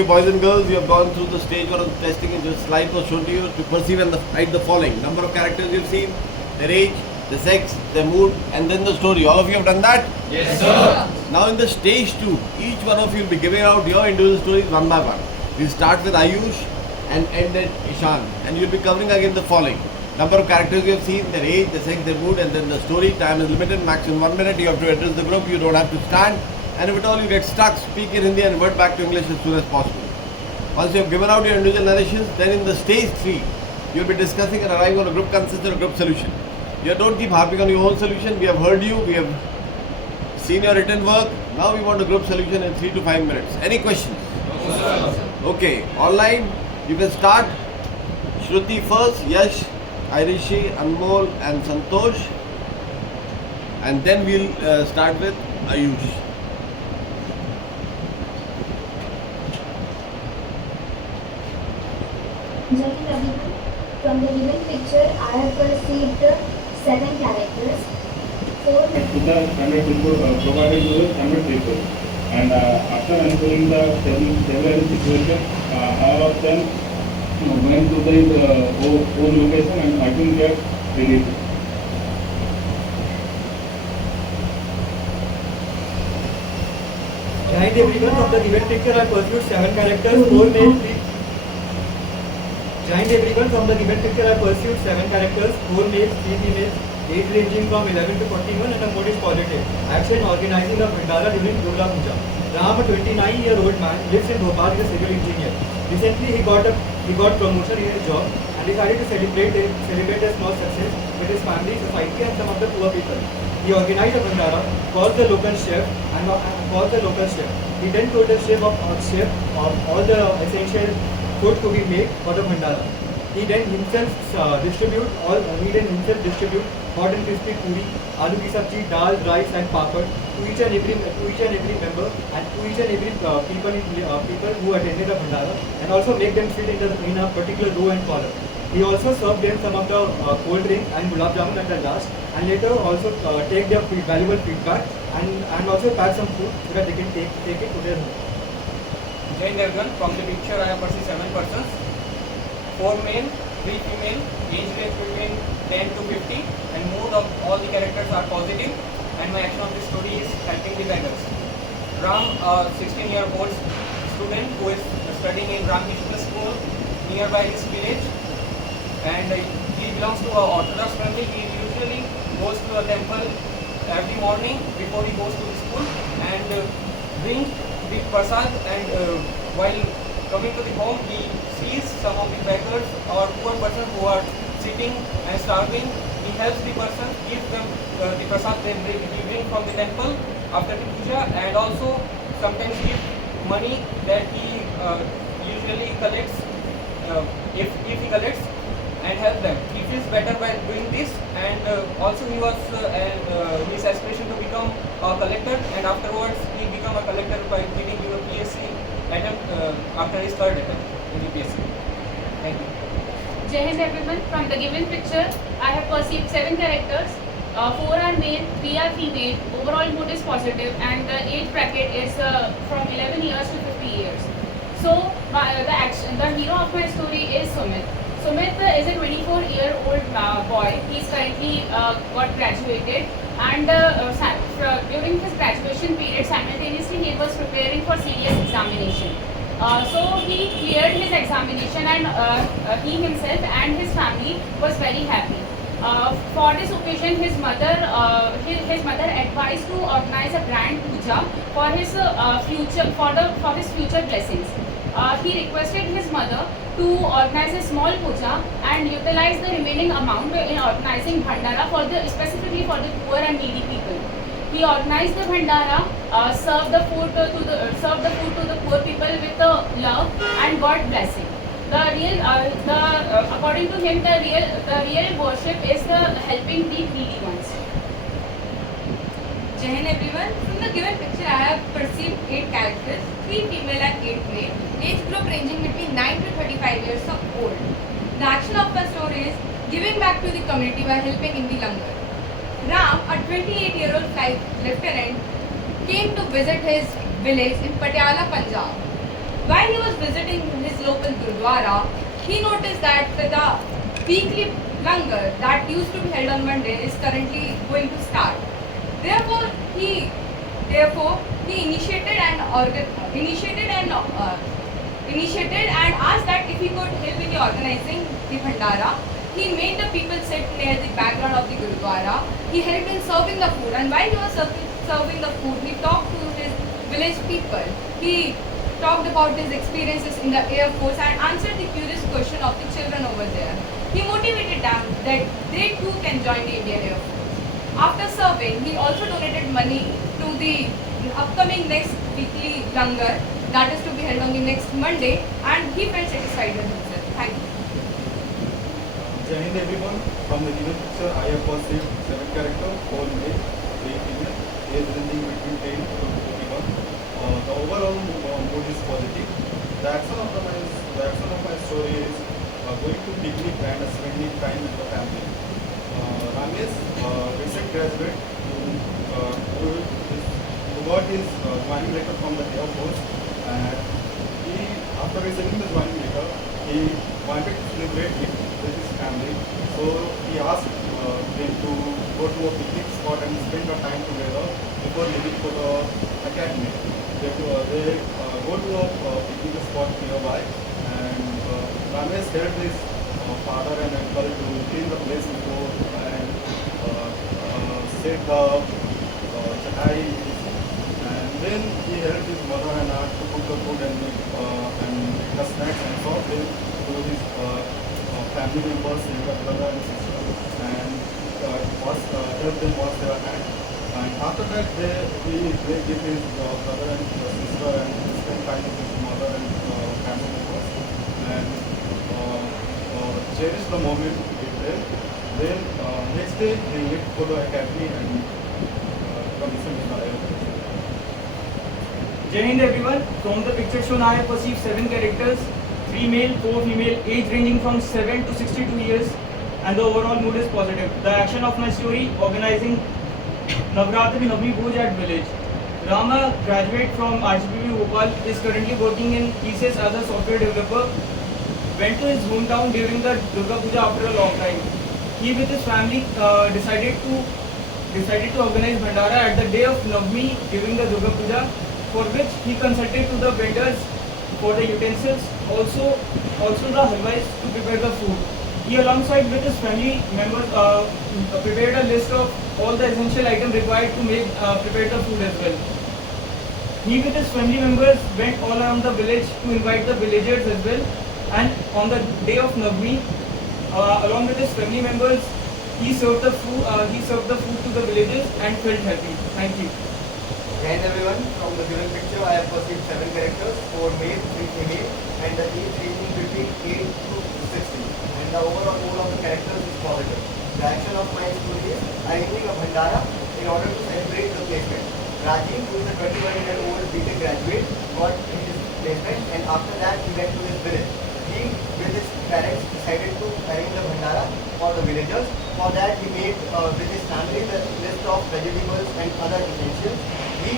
Okay, boys and girls, you have gone through the stage 1 of the testing and just slide was shown to you to perceive and write the following. Number of characters you've seen, their age, the sex, their mood, and then the story. All of you have done that? Yes, sir. Now in the stage 2, each one of you will be giving out your individual stories one by one. We'll start with Ayush and end at Ishan. And you'll be covering again the following. Number of characters you have seen, their age, the sex, their mood, and then the story. Time is limited, maximum 1 minute. You have to address the group, you don't have to stand. And if at all you get stuck, speak in Hindi and revert back to English as soon as possible. Once you have given out your individual narrations, then in the stage 3, you'll be discussing and arriving on a group consensus or group solution. You don't keep harping on your own solution. We have heard you, we have seen your written work. Now we want a group solution in 3 to 5 minutes. Any questions? No, sir. Okay, online, you can start. Shruti first, Yash, Irishi, Anmol and Santosh. And then we'll start with Ayush. From the given picture, I have perceived 7 characters. 4 to the standard people provided to the standard people. And after answering the several situations, all of them went to the own location and I think get released. Behind everyone from the given picture I pursued 7 characters, 4 male, 3. Behind everyone from the given picture I pursued 7 characters, 4 males, 3 females, age ranging from 11 to 41 and the mood is positive. Action organizing the Bhandara during Durga Puja. Ram, a 29-year-old man, lives in Bhopal, is a civil engineer. Recently he got promotion in his job and decided to celebrate a small success with his family, society and some of the poor people. He organized a Bhandara, called the local chef He then told the chef of all the essential food to be made for the Bhandara. He then himself distribute hot and crispy puri, aloo ki sabji, dal, rice and papad to each and every member and to each and every people who attended the Bhandara, and also make them sit in a particular row and column. He also served them some of the cold drink and gulab jamun at the last, and later also take their valuable feedback and also pack some food so that they can take it to their home. Jane everyone, from the picture I have perceived 7 persons, 4 male, 3 female, age range between 10 to 50, and mood of all the characters are positive, and my action of the story is helping the beggars. Ram, a 16-year-old student who is studying in Ramakrishna school nearby his village, and he belongs to an Orthodox family. He usually goes to a temple every morning before he goes to the school and brings the prasad, and while coming to the home he sees some of the beggars or poor persons who are sitting and starving. He helps the person, gives them the prasad he brings from the temple after the puja, and also sometimes gives money that he usually collects if he collects, and help them. He feels better by doing this, and also he was his aspiration to become a collector, and afterwards he become a collector by giving you a PSC attempt after his 3rd attempt in the PSC. Thank you. Jai Hind everyone, from the given picture I have perceived 7 characters, 4 are male, 3 are female, overall mood is positive and the age bracket is from 11 years to 50 years. So the hero of my story is Sumit. Sumit is a 24-year-old boy. He is currently got graduated, and during his graduation period simultaneously he was preparing for serious examination. So he cleared his examination, and he himself and his family was very happy. For this occasion, his mother advised to organize a grand puja for his future blessings. He requested his mother to organize a small puja and utilize the remaining amount in organizing bhandara specifically for the poor and needy people. He organized the bhandara, served the food to the poor people with love and God blessing. According to him, the real worship is the helping the needy ones. Jai Hind everyone, from the given picture I have perceived 8 characters, 3 female and 8 male, age group ranging between 9 to 35 years of old. The action of the story is giving back to the community by helping in the langar. Ram, a 28-year-old flight lieutenant, came to visit his village in Patiala, Punjab. While he was visiting his local Gurdwara, he noticed that the weekly langar that used to be held on Monday is currently going to start. Therefore, he initiated and asked that if he could help in the organizing the bhandara. He made the people sit near the background of the Gurudwara. He helped in serving the food, and while he was serving the food, he talked to his village people. He talked about his experiences in the Air Force and answered the curious question of the children over there. He motivated them that they too can join the Indian Air Force. After serving, he also donated money to the upcoming next weekly langar that is to be held on the next Monday, and he felt satisfied with himself. Thank you. Jai Hind everyone. From the given picture, I have perceived 7 characters, 4 male, 3 female, age ranging between 10 to 41. The overall mood is positive. The action of my story is going to picnic and spending time with the family. Ramesh, recent graduate who got his joining letter from the Air Force, and after receiving the joining letter, he wanted to celebrate it with his family. So he asked them to go to a picnic spot and spend the time together before leaving for the academy. They go to a picnic spot nearby, and Ramesh helped his father and uncle to clean the place before and set the chatai, and then he helped his mother and aunt to cook the food and make the snacks and serve them to his family members, younger brother and sister, and help them wash their hands. And after that, he give his brother and sister and spend time with his mother and family members, and cherish the moment with them. Then next day, he left for the academy and commission in the Air Force. Jai Hind everyone. From the picture shown, I have perceived 7 characters, 3 male, 4 female, age ranging from 7 to 62 years, and the overall mood is positive. The action of my story: organizing Navratri Navami Bhoj at village. Rama, graduate from RGPV Bhopal, is currently working in TCS as a software developer. Went to his hometown during the Durga Puja after a long time. He with his family decided to organize Bhandara at the day of Navami during the Durga Puja, for which he consulted to the vendors for the utensils, also the halwais to prepare the food. He, alongside with his family members, prepared a list of all the essential items required to prepare the food as well. He with his family members went all around the village to invite the villagers as well, and on the day of Navami, along with his family members, he served the food to the villagers and felt happy. Thank you. Hi everyone, from the given picture I have perceived 7 characters, 4 male, 3 female, and the age ranging between 8 to 60. And the overall mood of the characters is positive. The action of my story is arranging a bhandara in order to celebrate the placement. Rajiv, who is a 21-year-old BTech graduate, got his placement, and after that he went to his village. He, with his parents, decided to arrange a bhandara for the villagers. For that he made with his family the list of vegetables and other essentials. He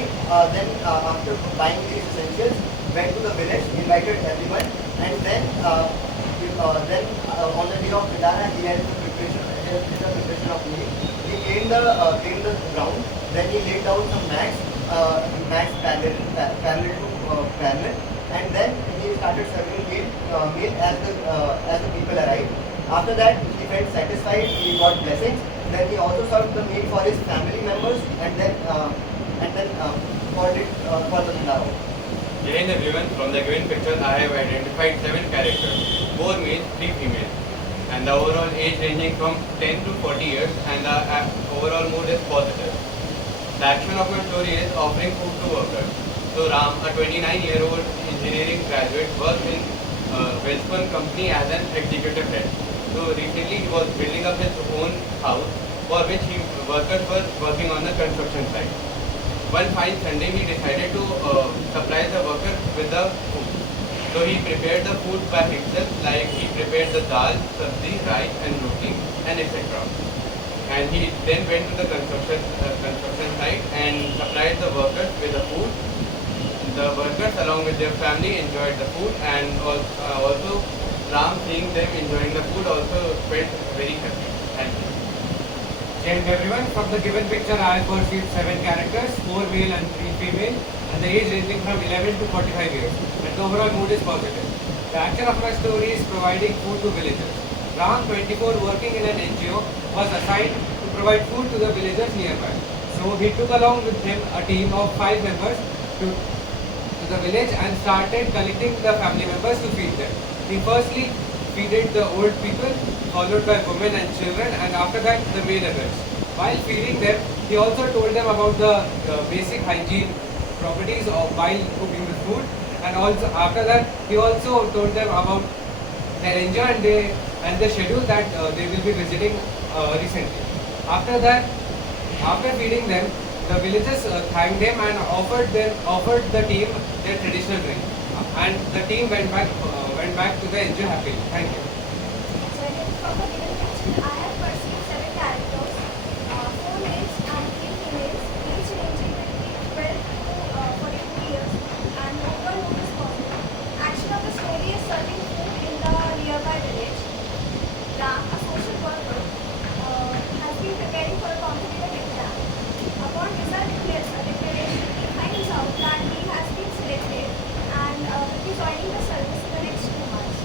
then, after buying these essentials, went to the village, invited everyone, and then on the day of Bhandara, he helped the preparation of meat. He cleaned the ground, then he laid down some mats parallel to parallel, and then he started serving meal as the people arrived. After that, he felt satisfied. He got blessings. Then he also served the meal for his family members, and then called it for the Bhandara. Jai Hind everyone. From the given picture, I have identified 7 characters, 4 male, 3 female, and the overall age ranging from 10 to 40 years, and the overall mood is positive. The action of my story is offering food to workers. So Ram, a 29-year-old engineering graduate, works in Welspun company as an executive head. So recently he was building up his own house, for which workers were working on the construction site. One fine Sunday, he decided to supply the workers with the food. So he prepared the food by himself, like he prepared the dal, sabzi, rice and roti and etc. And he then went to the construction site and supplied the workers with the food. The workers along with their family enjoyed the food, and also Ram seeing them enjoying the food also felt very happy. Thank you. And everyone, from the given picture I have perceived 7 characters, 4 male and 3 female, and the age ranging from 11 to 45 years. And the overall mood is positive. The action of my story is providing food to villagers. Ram, 24, working in an NGO, was assigned to provide food to the villagers nearby. So he took along with him a team of 5 members to the village and started collecting the family members to feed them. He firstly feeded the old people, followed by women and children, and after that the male adults. While feeding them, he also told them about the basic hygiene properties of while cooking the food, and also after that he also told them about their NGO and the schedule that they will be visiting recently. After that, after feeding them, the villagers thanked him and offered the team their traditional drink, and the team went back to the NGO happily. Thank you. From the given picture, I have perceived 7 characters, 4 males and 3 females, each ranging between 12 to 42 years, and overall mood is positive. Action of the story is serving food in the nearby village. Ram, a social worker, has been preparing for a competitive exam. Upon result declaration, he finds out that he has been selected and will be joining the service in the next 2 months.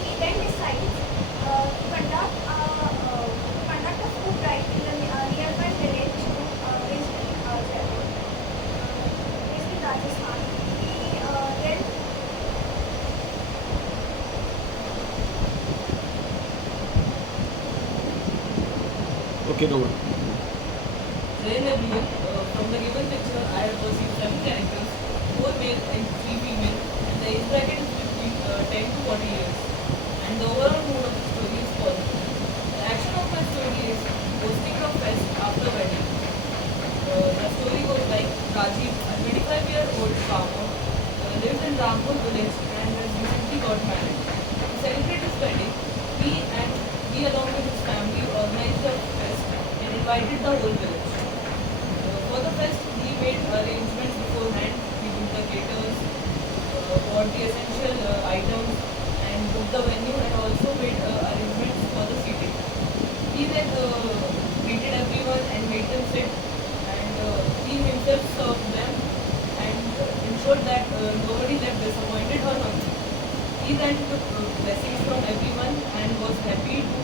He then decides to conduct a food drive in the nearby village based in Jaipur, based in Rajasthan. He then Okay, no. Then everyone, from the given picture, I have perceived 7 characters, 4 male and 3 female, and the age bracket is between 10 to 40 years. And the overall mood of the story is positive. The action of my story is hosting a fest after wedding. The story goes like Rajiv, a 25-year-old farmer, lived in Rampur village and has recently got married. To celebrate his wedding, he along with his family organized a fest and invited the whole village. For the fest, he made arrangements beforehand. He booked the caterers, bought the essential items, and booked the venue, and also made arrangements for the seating. He then greeted everyone and made them sit, and he himself served them and ensured that nobody left disappointed or hungry. He then took blessings from everyone and was happy to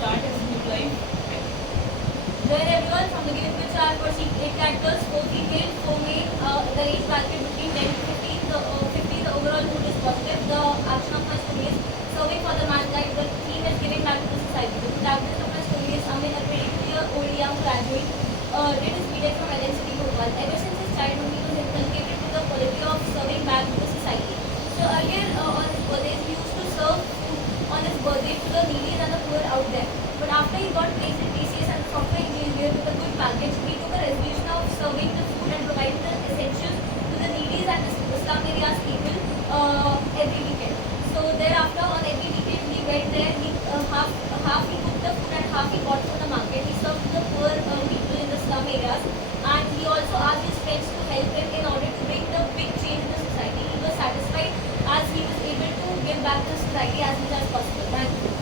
start his new life. Then everyone, from the given picture, I have perceived 8 characters, 4 female, 4 male, the age bracket between 10 to 50. The overall mood is positive. The action of my story is serving for the mankind. The theme is giving back to the society. The protagonist of my story is Amin, a 22-year-old young graduate, did his BTech from LNCT Bhopal. Ever since his childhood, he was inculcated with the quality of serving back to the society. So earlier on his birthdays, he used to serve food on his birthday to the needy and the poor out there. But after he got placed in TCS and software engineer with a good package, he took a resolution of serving the food and providing the essentials to the needies and the slum areas people every weekend. So thereafter, on every weekend, he went there. Half he cooked the food and half he bought from the market. He served to the poor people in the slum areas, and he also asked his friends to help him in order to bring the big change in the society. He was satisfied as he was able to give back to the society as much as possible. Thank you.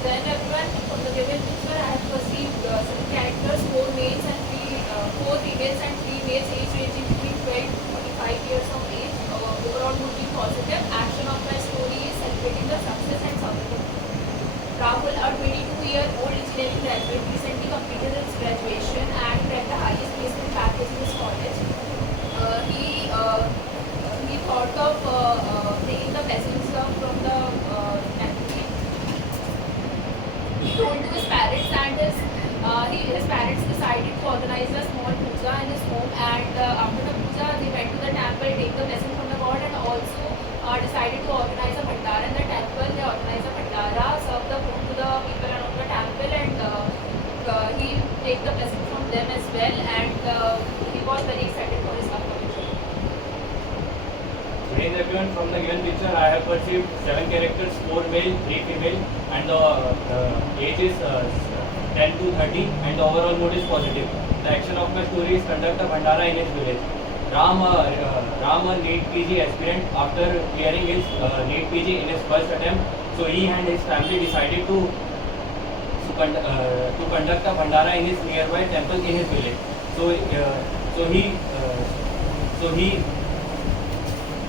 Then everyone, from the given picture, I have perceived 7 characters, 4 males and 4 females and 3 males, age ranging between 12 to 45 years of age. Overall mood being positive. Action of my story is celebrating the success and success. Rahul, a 22-year-old engineering graduate, recently completed his graduation and cracked the highest placement package in his college. He thought of taking the blessings from the he told to his parents, and his parents decided to organize a small puja in his home, and after the puja they went to the temple, take the blessing from the god, and also decided to organize a bhandara in the temple. They organized a bhandara, served the food to the people around the temple, and he take the blessing from them as well, and he was very excited for his upcoming show. Hey everyone, from the given picture, I have perceived 7 characters, 4 male, 3 female, and the age is 10 to 30, and the overall mood is positive. The action of my story is conduct a bhandara in his village. Ram, a NEET PG aspirant, after clearing his NEET PG in his first attempt, so he and his family decided to conduct a Bhandara in his nearby temple in his village. So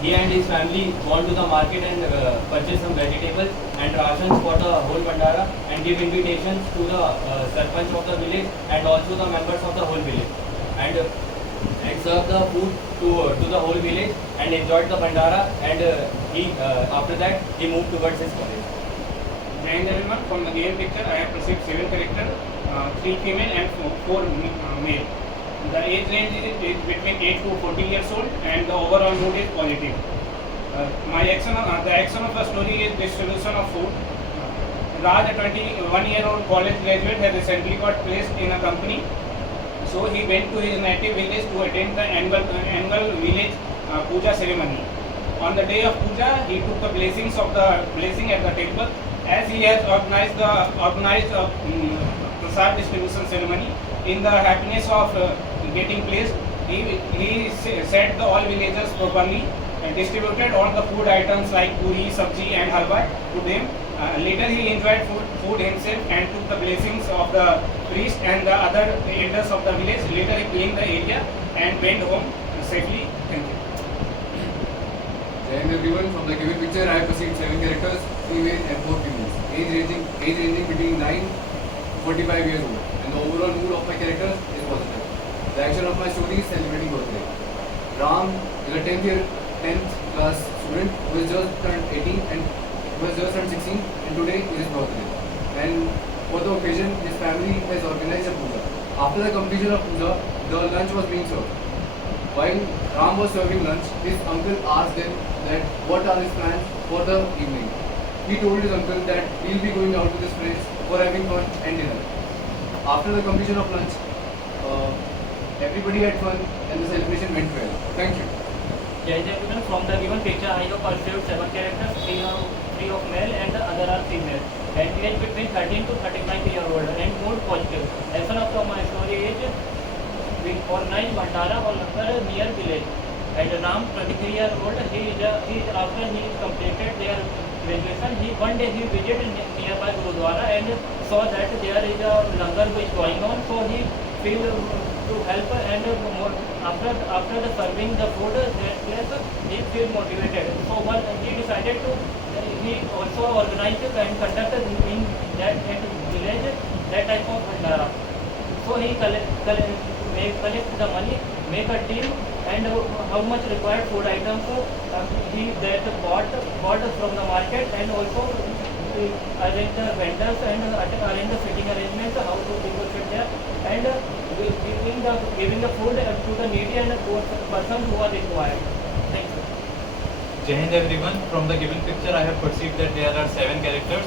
he and his family gone to the market and purchased some vegetables and rations for the whole Bhandara and give invitations to the Sarpanch of the village and also the members of the whole village. And served the food to the whole village and enjoyed the Bhandara, and after that he moved towards his college. And everyone, from the given picture, I have perceived 7 characters, 3 female and 4 male. The age range is between 8 to 40 years old, and the overall mood is positive. The action of the story is distribution of food. Raj, a 21-year-old college graduate, has recently got placed in a company. So he went to his native village to attend the annual village puja ceremony. On the day of puja, he took the blessing at the temple. As he has organized prasad distribution ceremony, in the happiness of getting placed, he set the all villagers properly and distributed all the food items like puri, sabji and halwa to them. Later he enjoyed food himself and took the blessings of the priest and the other elders of the village. Later he cleaned the area and went home safely. Thank you. And everyone, from the given picture, I have perceived 7 characters, female and 4 females, age ranging between 9 to 45 years old, and the overall mood of my characters is positive. The action of my story is celebrating birthday. Ram is a 10th class student who has just turned 18 and who has just turned 16, and today is his birthday. And for the occasion, his family has organized a puja. After the completion of puja, the lunch was being served. While Ram was serving lunch, his uncle asked him that what are his plans for the evening. He told his uncle that he'll be going out with his friends for having fun and dinner. After the completion of lunch, everybody had fun and the celebration went well. Thank you. Yes, everyone, from the given picture, I have perceived 7 characters, 3 of male and the other are female. And age between 13 to 39 year old and mood positive. Essence of my story is we organized Bhandara or Langar near village. And Ram, 23 year old, after he completed their graduation, one day he visited nearby Gurudwara and saw that there is a Langar which is going on, so he feel to help, and after the serving the food he feel motivated. So he decided to he also organized and conducted in that village that type of Bhandara. So he collect the money, make a team, and how much required food items he bought from the market, and also arrange the vendors and arrange the sitting arrangements, how to people sit there, and giving the food to the needy and persons who are required. Thank you. Jai Hind everyone, from the given picture I have perceived that there are 7 characters,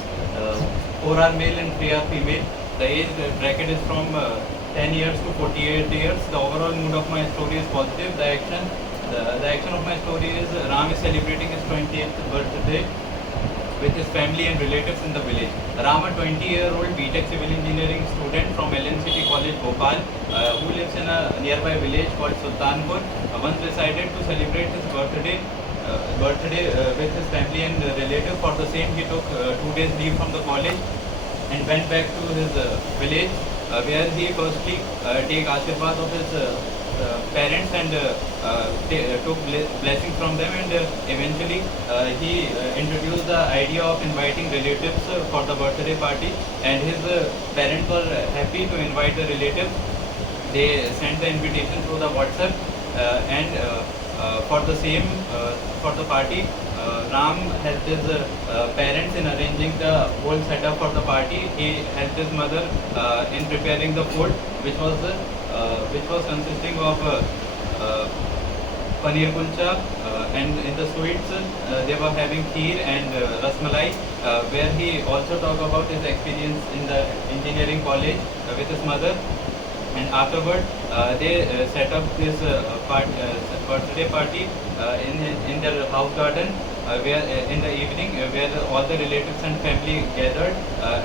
4 are male and 3 are female. The age bracket is from 10 years to 48 years. The overall mood of my story is positive. The action of my story is Ram is celebrating his 20th birthday with his family and relatives in the village. Ram, a 20-year-old BTech Civil Engineering student from LNCT College, Bhopal, who lives in a nearby village called Sultanpur, once decided to celebrate his birthday with his family and relatives. For the same, he took 2 days leave from the college and went back to his village, where he firstly take Ashirwad of his parents and took blessings from them, and eventually he introduced the idea of inviting relatives for the birthday party, and his parents were happy to invite the relatives. They sent the invitation through the WhatsApp, and for the same for the party, Ram helped his parents in arranging the whole setup for the party. He helped his mother in preparing the food, which was consisting of paneer kulcha, and in the sweets they were having kheer and rasmalai, where he also talked about his experience in the engineering college with his mother. And afterward, they set up this birthday party in their house garden, where in the evening where all the relatives and family gathered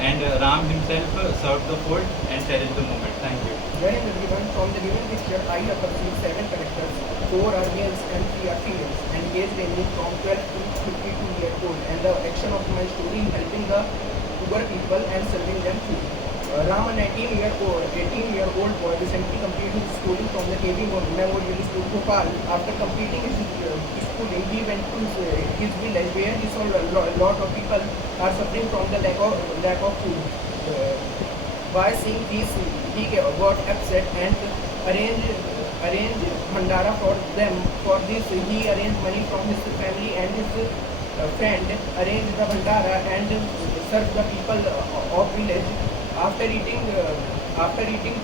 and Ram himself served the food and cherished the moment. Thank you. Join everyone. From the given picture, I have perceived 7 characters. 4 are males and 3 are females, and age ranging from 12 to 52 years old. And the action of my story is helping the poor people and serving them food. Ram, an 18-year-old boy, recently completed his schooling from the KB Memorial School, Bhopal. After completing his schooling, he went to his village where he saw a lot of people are suffering from the lack of food. By seeing this, he got upset and arranged bhandara for them. For this, he arranged money from his family and his friend, arranged the bhandara and served the people of village. After eating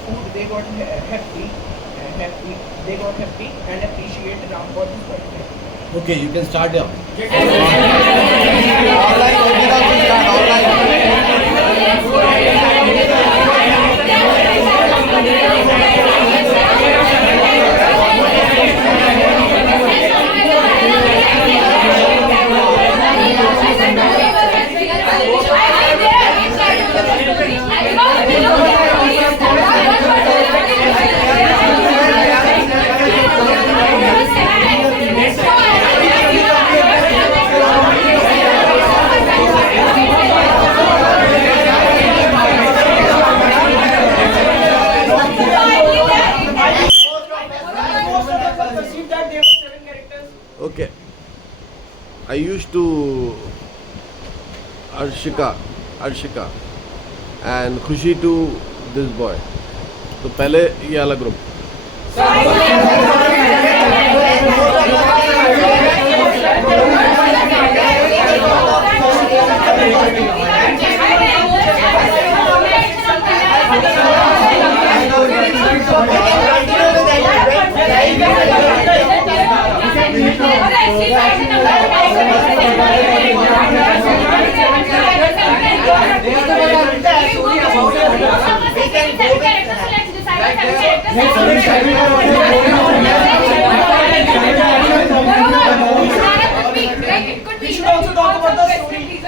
food, they got happy. They got happy and appreciated Ram for his birthday. Okay, you can start now. All right, okay, now we start. All Okay. I used to Arshika and Khushi to this boy. तो पहले ये अलग group. We should also talk about the story.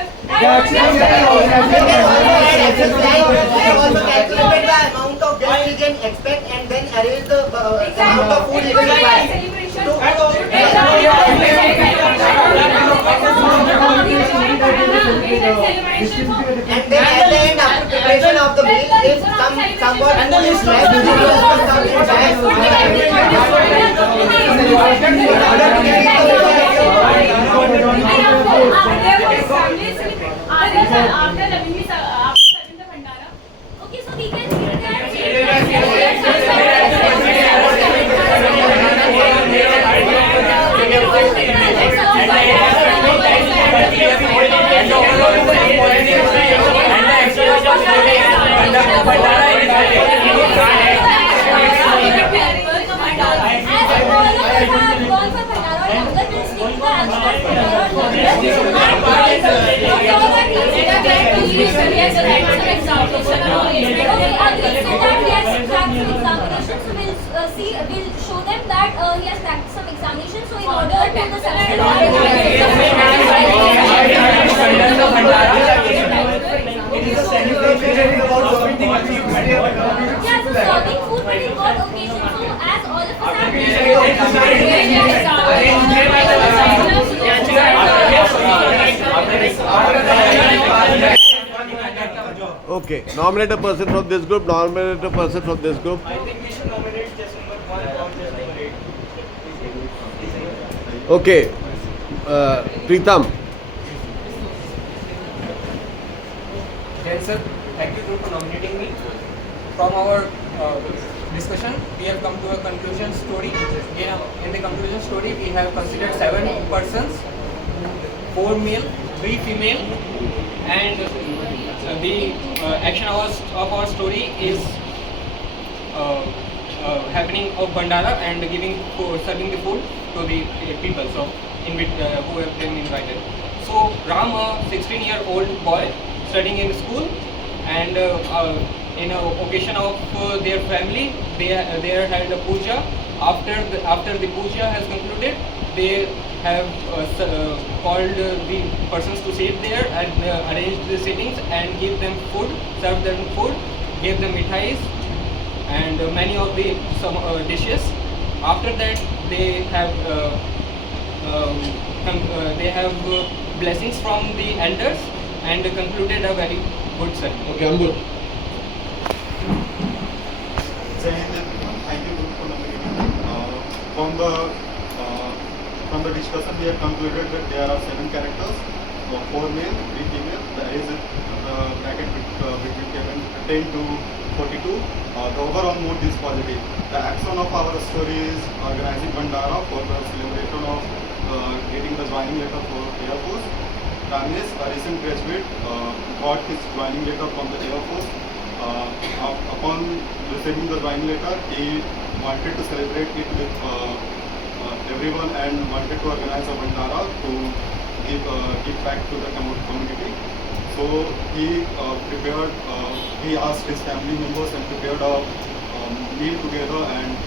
Also calculate the amount of guests we can expect and then arrange the amount of food we will require. And then at the end, after preparation of the meal, if somewhat food is left, we will also come in back. After serving the bhandara. Okay, so we can see we'll show them that he has practiced some examination. So in order to the success yeah, so serving food but in what occasion? So as all of us Okay, nominate a person from this group, nominate a person from this group. I think we should nominate just number 1 or just number 8. Okay, Preetham. Yes, sir. Thank you for nominating me. From our discussion, we have come to a conclusion story. In the conclusion story, we have considered 7 persons, 4 male, 3 female, and the action of our story is happening of Bhandara and serving the food to the people who have been invited. So Ram, a 16-year-old boy studying in school, and in a occasion of their family, they had a puja. After the puja has concluded, they have called the persons to sit there and arranged the sittings and give them food, serve them food, gave them mithais and many of the some dishes. After that, they have blessings from the elders and concluded a very good ceremony. Okay, Ambud. Jai Hind everyone. Thank you for nominating me. From the discussion, we have concluded that there are 7 characters, 4 male, 3 female. The age is bracket between 10 to 42. The overall mood is positive. The action of our story is organizing Bandara for the celebration of getting the joining letter for Air Force. Ramesh, a recent graduate, got his joining letter from the Air Force. Upon receiving the joining letter, he wanted to celebrate it with everyone and wanted to organize a Bandara to give back to the community. So he prepared, he asked his family members and prepared a meal together and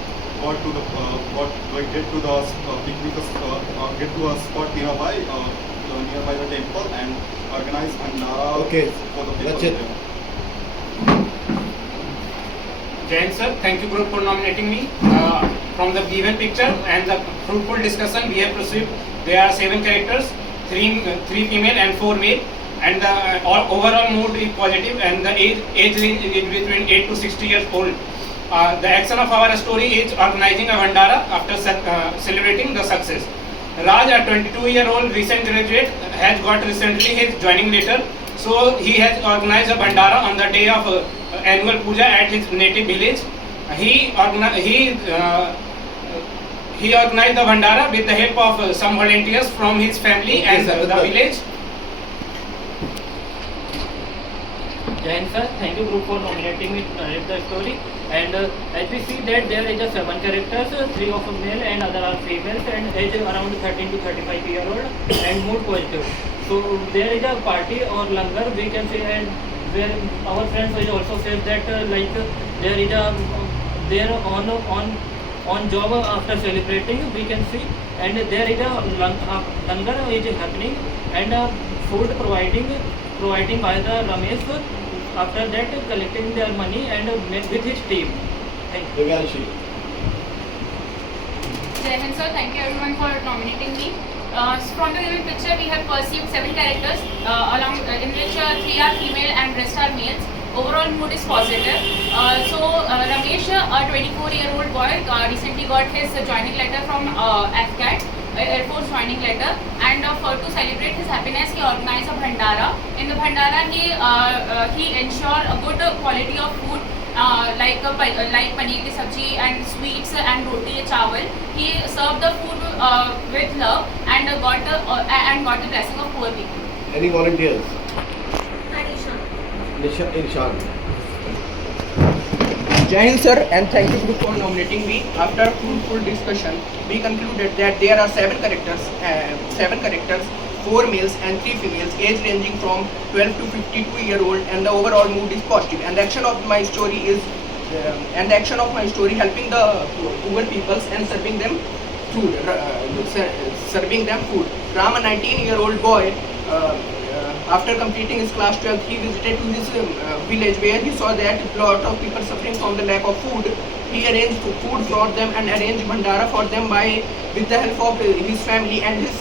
get to the picnic, get to a spot nearby the temple and organize Bandara Okay, for the people. that's it. Jain sir, thank you group for nominating me. From the given picture and the fruitful discussion we have received, there are 7 characters, 3 female and 4 male, and the overall mood is positive and the age range is between 8 to 60 years old. The action of our story is organizing a Bandara after celebrating the success. Raj, a 22-year-old recent graduate, has got recently his joining letter. So he has organized a Bandara on the day of annual puja at his native village. He organized the Bandara with the help of some volunteers from his family and the village. Jain sir, thank you group for nominating me to narrate the story. And as we see that there is a 7 characters, 3 of male and other are females, and age around 13 to 35-year-old and mood positive. So there is a party or langar we can say, and where our friends will also say that like there is a there on job after celebrating we can see, and there is a langar is happening and food providing by the Ramesh. After that, collecting their money and with his team. Thank you. Devanshi. Jai Hind sir, thank you everyone for nominating me. From the given picture, we have perceived 7 characters, in which 3 are female and rest are males. Overall mood is positive. Ramesh, a 24-year-old boy, recently got his joining letter from AFCAT, Air Force joining letter, and to celebrate his happiness, he organized a Bhandara. In the Bhandara, he ensured a good quality of food. Like paneer ki sabji and sweets and roti chawal. He served the food with love and got the blessing of poor people. Any volunteers? Anisha. Ishan. Jai Hind sir, and thank you group for nominating me. After fruitful discussion, we concluded that there are 7 characters, 4 males and 3 females, age ranging from 12 to 52-year-old, and the overall mood is positive. And the action of my story is helping the poor peoples and serving them food. Ram, a 19-year-old boy, after completing his class 12, he visited to his village where he saw that a lot of people suffering from the lack of food. He arranged food for them and arranged Bhandara for them with the help of his family and his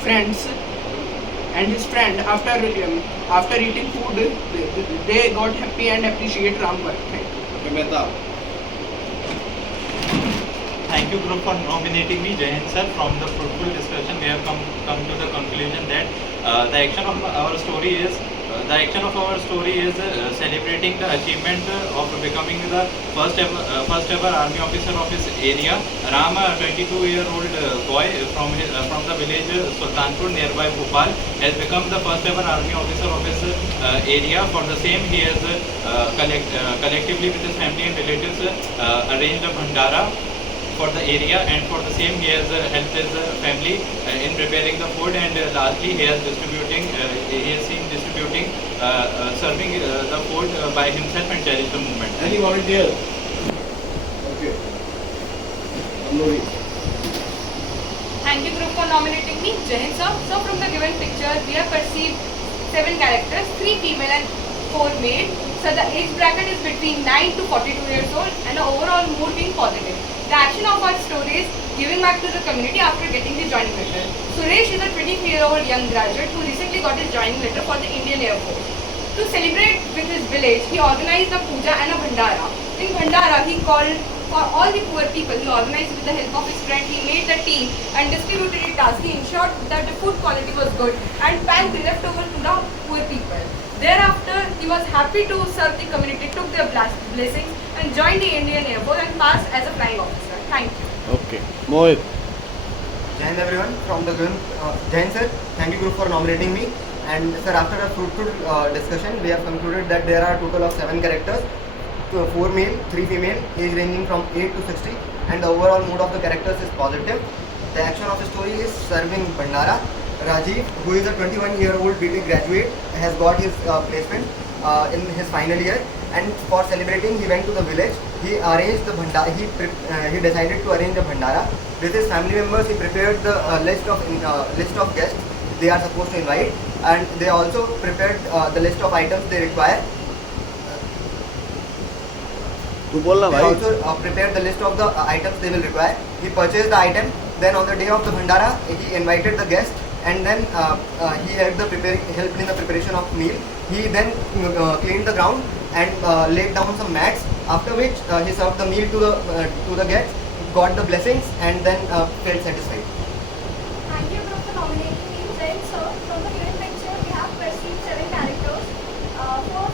friends. And his friend, after eating food, they got happy and appreciate Ram work. Thank you group for nominating me, Jai Hind sir. From the fruitful discussion, we have come to the conclusion that the action of our story is celebrating the achievement of becoming the first ever army officer of his area. Ram, a 22-year-old boy from the village Sultanpur nearby Bhopal, has become the first ever army officer of his area. For the same, he has collectively with his family and relatives arranged a Bhandara for the area, and for the same he has helped his family in preparing the food, and lastly he is seen distributing serving the food by himself and cherish the movement. Any volunteers? Okay. Amori. Thank you group nominating me, Jain sir. So from the given picture, we have perceived 7 characters, 3 female and 4 male. So the age bracket is between 9 to 42 years old and the overall mood being positive. The action of our story is giving back to the community after getting the joining letter. Suresh is a 23-year-old young graduate who recently got his joining letter for the Indian Air Force. To celebrate with his village, he organized a puja and a bhandara. In bhandara, he called for all the poor people. He organized with the help of his friend. He made the tea and distributed it tasks. He ensured that the food quality was good and passed the leftover to the poor people. Thereafter, he was happy to serve the community, took their blessings and joined the Indian Air Force and passed as a flying officer. Thank you. Okay. Mohit. Jain everyone from the given Jain sir, thank you group for nominating me. And sir, after a fruitful discussion, we have concluded that there are a total of 7 characters, 4 male, 3 female, age ranging from 8 to 60, and the overall mood of the characters is positive. The action of the story is serving Bhandara. Rajiv, who is a 21-year-old BTech graduate, has got his placement in his final year, and for celebrating, he went to the village. He arranged the bhandara. He decided to arrange a bhandara with his family members. He prepared the list of guests they are supposed to invite, and they also prepared the list of items they require. तू बोलना They भाई. also prepared the list of the items they will require. He purchased the item. Then on the day of the bhandara, he invited the guest, and then he helped in the preparation of meal. He then cleaned the ground and laid down some mats. After which he served the meal to the guests, got the blessings, and then felt satisfied. Thank you group for nominating me. Then, sir, from the given picture, we have perceived 7 characters, 4